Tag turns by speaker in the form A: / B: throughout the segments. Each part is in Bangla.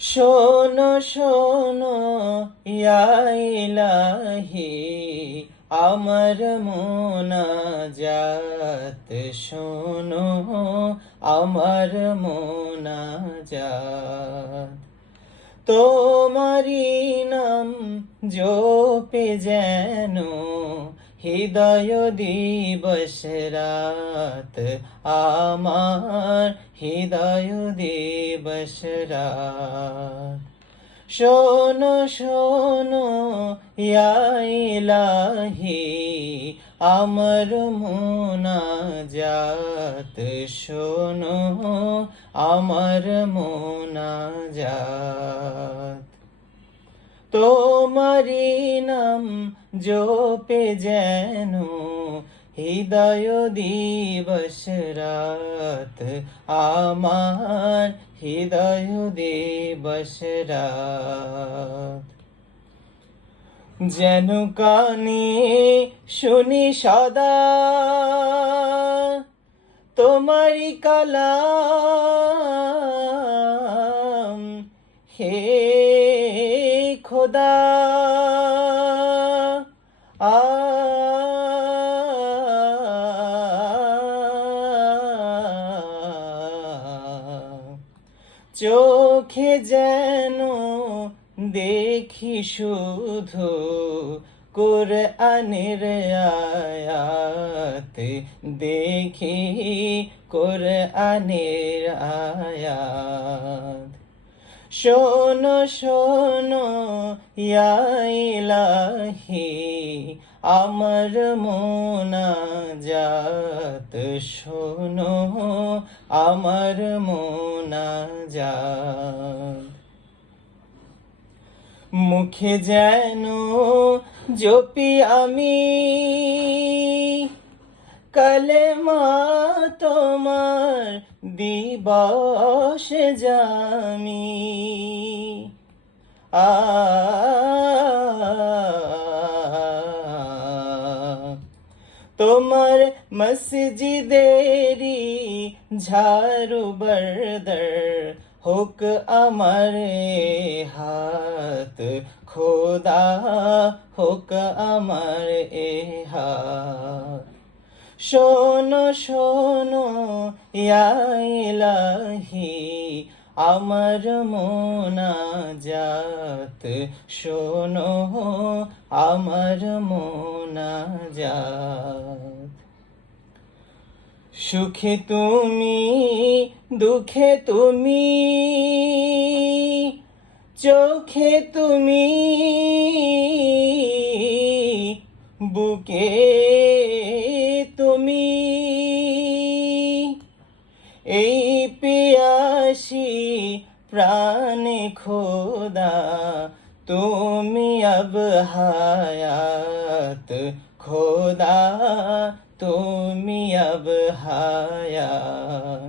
A: শোনো শোনো ইয়া ইলাহি আমার মোনাজাত। শোনো আমার মোনাজাত। তোমারি নাম জপে যেন হৃদয় দিবস রাত, আমার হৃদয় দিবস রাত। শোনো শোনো, ইয়া ইলাহি, আমার মোনাজাত। শোনো, আমার মোনাজাত। তোমারি নাম জপে যেন হৃদয় দিবস রাত। আমার হৃদয় দিবস রাত। যেন কানে শুনি সদা তোমারি কালাম। হে খোদা আ চোখে যেন দেখি শুধু কোরআনের আয়াত দেখি কোরআনের আয়াত শোনো শোনো ইয়া ইলাহি আমার মোনাজাত। শোনো আমার মোনা মোনাজাত। মুখে যেন জপি আমি কলেমা তোমার দিবস জামি। আ, তোমার মসজিদেরি ঝাড়ু বরদর হোক আমার হাত। খোদা হোক আমার এ হাত। শোনো শোনো ইয়াইলাহি আমার মোনাজাত। শোনো, আমার মোনাজাত। সুখে তুমি, দুঃখে তুমি, চোখে তুমি, বুকে তুমি এই পিয়াসি প্রাণে খোদা, তুমি আব হায়াত খোদা, তুমি আব হায়াত।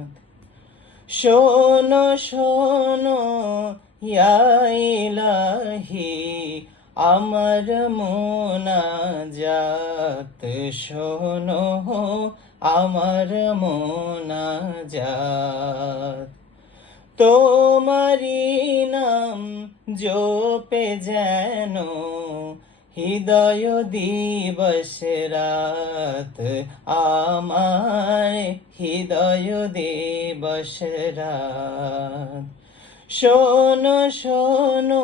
A: শোনো শোনো, ইয়া ইলাহি আমার মোনাজাত শোনো আমার মোনাজাত। তোমারি নাম জপে যেন হৃদয় দিবস রাত আমার হৃদয় দিবস রাত। শোনো শোনো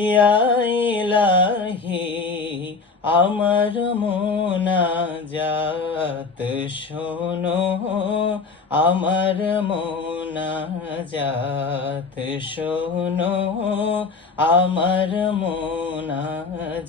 A: ইয়া ইলাহি আমার মোনাজাত শোনো আমার মোনাজাত শোনো আমার মোনাজাত